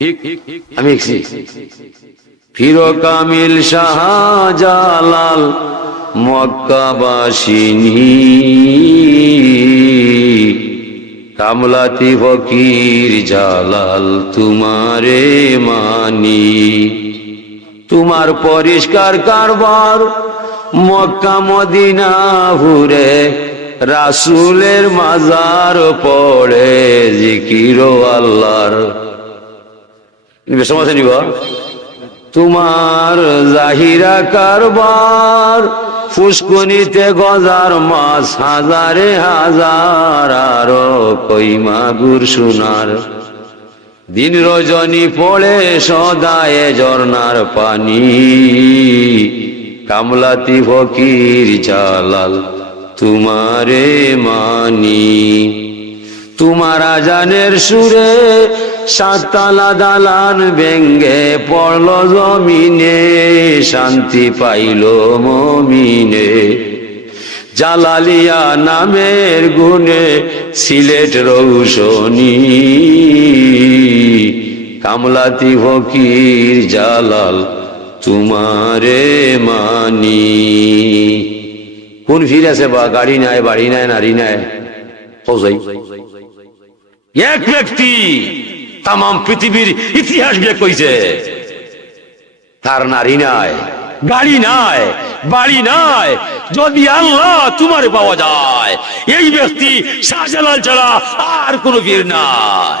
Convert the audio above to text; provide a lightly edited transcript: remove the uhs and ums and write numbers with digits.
আমি ফিরো কামিল শাহজালাল মক্কাবাসিনী কামলাতি ফকির জালাল তোমারে মানি। তোমার পরিষ্কার কারবার মক্কা মদিনা ঘুরে রাসূলের মাজার পড়ে জিকির আল্লাহর সমস্যা নিব। তোমার জাহিরা কারবার ফুসকুনিতে গজার মাছ হাজারে হাজার আরো কই মাগুর সোনার দিন রজনী পড়ে সদায়ে ঝর্ণার পানি কামলাতি ফকির জালাল তোমারে মানি। তোমার আজানের সুরে সাততলা দালান ভেঙ্গে পড়ল জমিনে শান্তি পাইল মমিনে। জালালিয়া নামের গুণে সিলেট রৌশনী কামলাতি ফকির জালাল তোমারে মানি। কোন ফির আছে বা গাড়ি নাই বাড়ি নাই নারী নাই এক ব্যক্তি তাম পৃথিবীর ইতিহাস দিয়ে কইছে তার নারী নাই গাড়ি নাই বাড়ি নাই, যদি আল্লাহ তোমারে পাওয়া যায় এই ব্যক্তি শাহজালাল ছাড়া আর কোন বীর নাই।